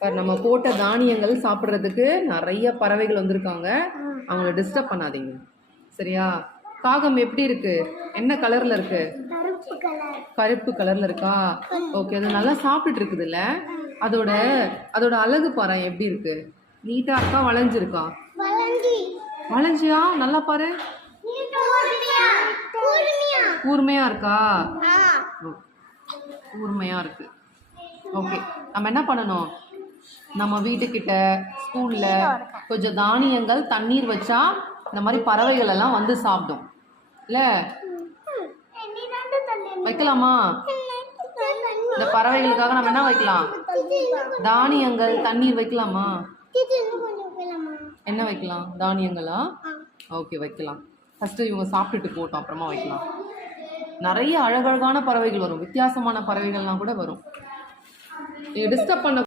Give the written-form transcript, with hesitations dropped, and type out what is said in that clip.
நம்ம போட்ட தானியங்கள் சாப்பிட்றதுக்கு நிறைய பறவைகள் வந்திருக்காங்க. அவங்கள டிஸ்டர்ப் பண்ணாதீங்க, சரியா? காகம் எப்படி இருக்கு? என்ன கலர்ல இருக்கு? கருப்பு கலர்ல இருக்கா? ஓகே, அது நல்லா சாப்பிட்டுட்டு இருக்குதுல்ல. அதோட அதோட அழகு பாரு எப்படி இருக்கு. நீட்டா இருக்கா, வளைஞ்சிருக்கா? வளைஞ்சியா? நல்லா பாரு, கூர்மையா இருக்கா? கூர்மையா இருக்கு. ஓகே, நம்ம என்ன பண்ணணும்? நம்ம வீட்டுக்கிட்ட ஸ்கூல்ல கொஞ்சம் தானியங்கள் தண்ணீர் வச்சா இந்த மாதிரி பறவைகள் எல்லாம் வந்து சாப்பிடும் இல்ல? வைக்கலாமா? இந்த பறவைகளுக்காக நம்ம என்ன வைக்கலாம்? தானியங்கள் தண்ணீர் வைக்கலாமா? என்ன வைக்கலாம்? தானியங்களா? ஓகே, வைக்கலாம். ஃபர்ஸ்ட் இவங்க சாப்பிட்டுட்டு போட்டோம், அப்புறமா வைக்கலாம். நிறைய அழகழகான பறவைகள் வரும், வித்தியாசமான பறவைகள்லாம் கூட வரும். டிஸ்டர்ப் பண்ண